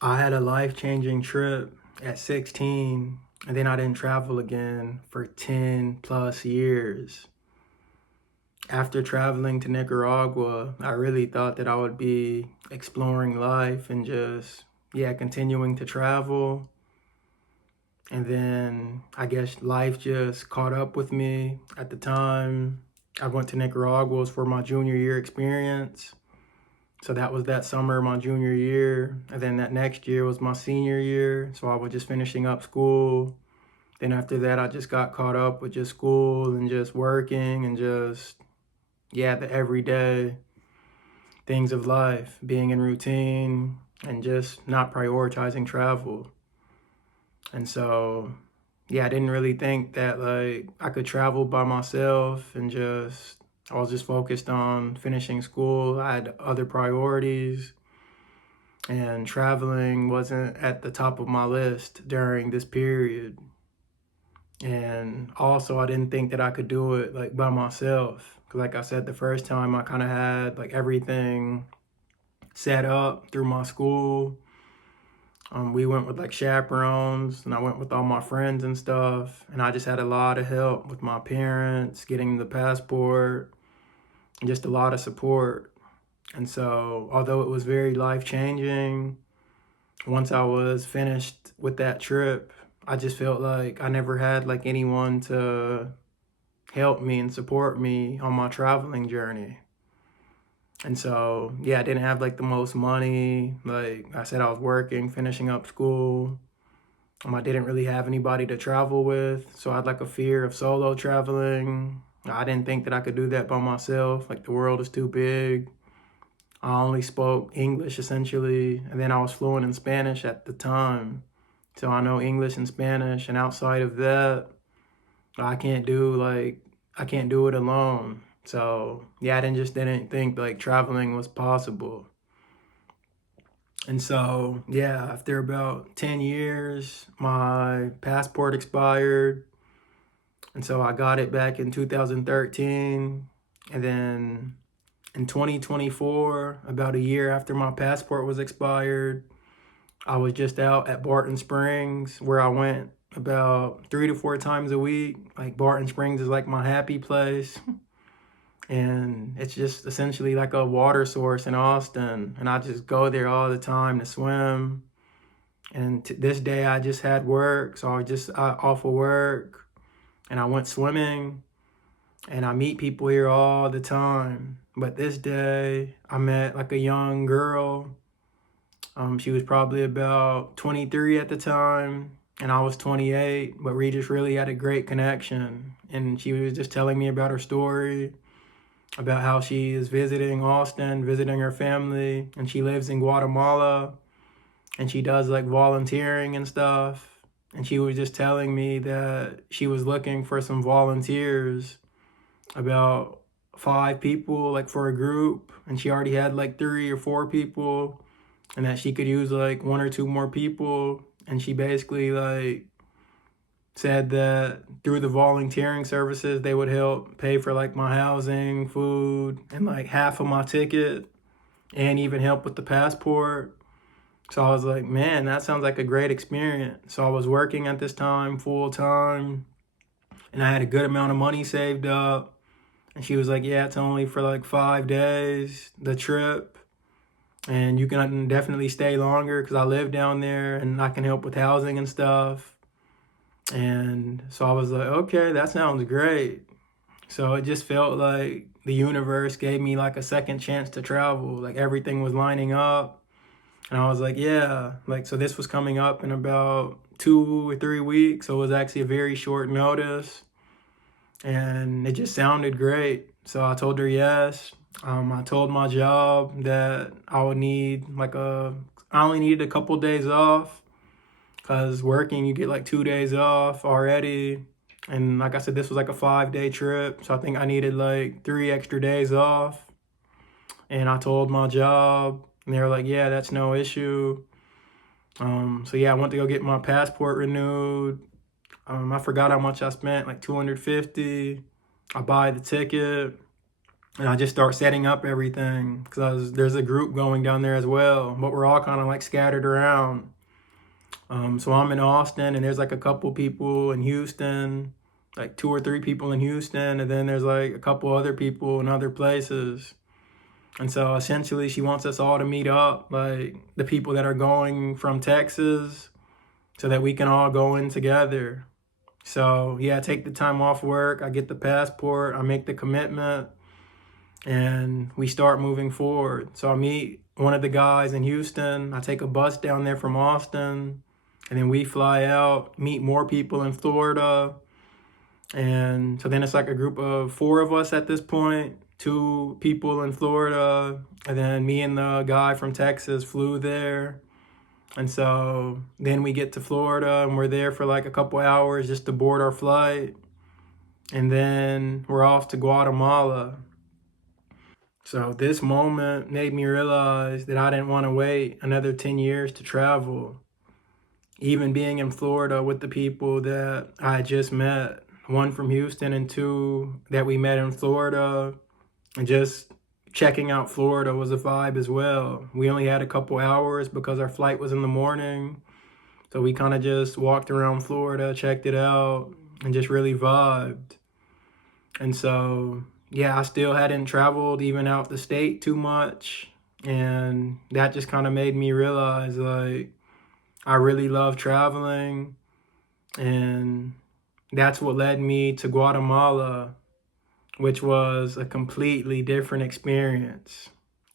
I had a life-changing trip at 16, and then I didn't travel again for 10 plus years. After traveling to Nicaragua, I really thought that I would be exploring life and just, yeah, continuing to travel. And then I guess life just caught up with me. At the time, I went to Nicaragua for my junior year experience. So that was that summer, my junior year. And then that next year was my senior year. So I was just finishing up school. Then after that, I just got caught up with just school and just working and just, yeah, the everyday things of life, being in routine and just not prioritizing travel. And so, yeah, I didn't really think that like I could travel by myself and just, I was just focused on finishing school. I had other priorities. And traveling wasn't at the top of my list during this period. And also, I didn't think that I could do it like by myself. Cause like I said, the first time I kind of had like everything set up through my school. We went with like chaperones and I went with all my friends and stuff. And I just had a lot of help with my parents, getting the passport, and just a lot of support. And so, although it was very life changing, once I was finished with that trip, I just felt like I never had like anyone to help me and support me on my traveling journey. And so, yeah, I didn't have like the most money. Like I said, I was working, finishing up school. I didn't really have anybody to travel with. So I had like a fear of solo traveling. I didn't think that I could do that by myself. Like the world is too big. I only spoke English essentially, and then I was fluent in Spanish at the time. So I know English and Spanish, and outside of that, I can't do like I can't do it alone. So yeah, I didn't think like traveling was possible. And so yeah, after about 10 years, my passport expired. And so I got it back in 2013. And then in 2024, about a year after my passport was expired, I was just out at Barton Springs where I went about 3 to 4 times a week. Like Barton Springs is like my happy place. And it's just essentially like a water source in Austin. And I just go there all the time to swim. And this day I just had work. So I just off of work and I went swimming. And I meet people here all the time. But this day I met like a young girl. She was probably about 23 at the time, and I was 28, but we just really had a great connection. And she was just telling me about her story, about how she is visiting Austin, visiting her family, and she lives in Guatemala, and she does like volunteering and stuff. And she was just telling me that she was looking for some volunteers, about 5 people, like for a group, and she already had like 3 or 4 people and that she could use like 1 or 2 more people. And she basically like said that through the volunteering services, they would help pay for like my housing, food, and like half of my ticket and even help with the passport. So I was like, man, that sounds like a great experience. So I was working at this time full time and I had a good amount of money saved up. And she was like, yeah, it's only for like 5 days, the trip. And you can definitely stay longer because I live down there and I can help with housing and stuff. And so I was like, okay, that sounds great. So it just felt like the universe gave me like a second chance to travel. Like everything was lining up. And I was like, yeah, like, so this was coming up in about 2 or 3 weeks. So it was actually a very short notice. And it just sounded great. So I told her yes. I told my job that I would need I only needed a couple days off because working, you get like 2 days off already. And like I said, this was like a 5 day trip. So I think I needed like 3 extra days off. And I told my job, and they were like, yeah, that's no issue. So yeah, I went to go get my passport renewed. I forgot how much I spent, like 250. I buy the ticket. And I just start setting up everything because there's a group going down there as well, but we're all kind of like scattered around. So I'm in Austin, and there's like a couple people in Houston, like 2 or 3 people in Houston, and then there's like a couple other people in other places. And so essentially, she wants us all to meet up, like the people that are going from Texas, so that we can all go in together. So yeah, I take the time off work, I get the passport, I make the commitment, and we start moving forward. So I meet one of the guys in Houston, I take a bus down there from Austin, and then we fly out, meet more people in Florida. And so then it's like a group of 4 of us at this point, 2 people in Florida, and then me and the guy from Texas flew there. And so then we get to Florida, and we're there for like a couple hours just to board our flight. And then we're off to Guatemala. So this moment made me realize that I didn't want to wait another 10 years to travel. Even being in Florida with the people that I had just met, 1 from Houston and 2 that we met in Florida, and just checking out Florida was a vibe as well. We only had a couple hours because our flight was in the morning. So we kind of just walked around Florida, checked it out, and just really vibed. And so, yeah, I still hadn't traveled even out the state too much. And that just kind of made me realize, like, I really love traveling. And that's what led me to Guatemala, which was a completely different experience.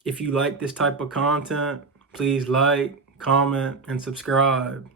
If you like this type of content, please like, comment, and subscribe.